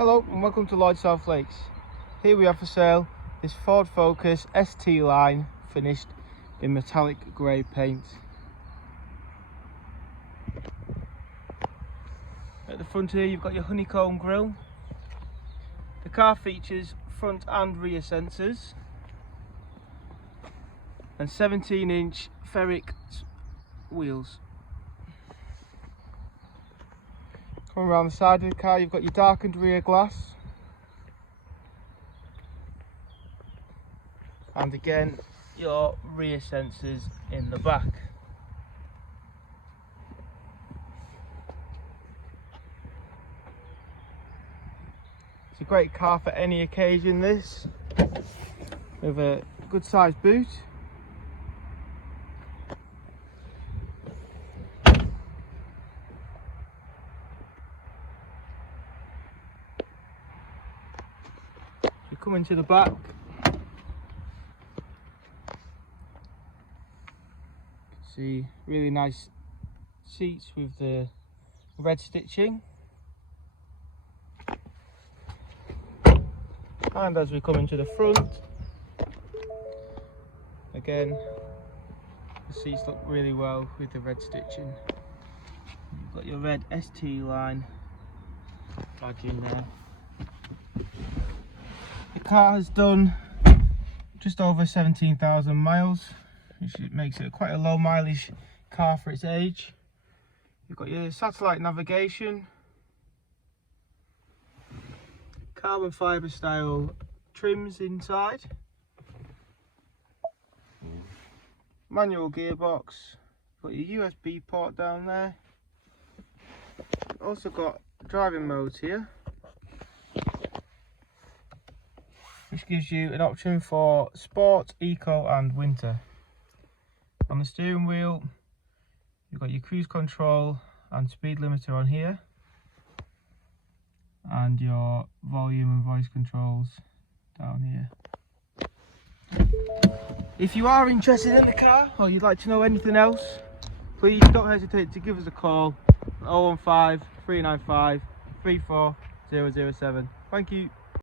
Hello and welcome to Lloyd South Lakes. Here we have for sale this Ford Focus ST-Line finished in metallic grey paint. At the front here you've got your honeycomb grille. The car features front and rear sensors and 17-inch ferric wheels. Coming around the side of the car, you've got your darkened rear glass, and again your rear sensors in the back. It's a great car for any occasion, this, with a good sized boot. You come into the back, see really nice seats with the red stitching, and as we come into the front, again the seats look really well with the red stitching. You've got your red ST-Line badge in there. The car has done just over 17,000 miles, which makes it quite a low mileage car for its age. You've got your satellite navigation, carbon fibre style trims inside, manual gearbox, got your USB port down there. Also got driving modes here, which gives you an option for sport, eco and winter. On the steering wheel you've got your cruise control and speed limiter on here, and your volume and voice controls down here. If you are interested in the car or you'd like to know anything else, please don't hesitate to give us a call, 015 395 34007. Thank you.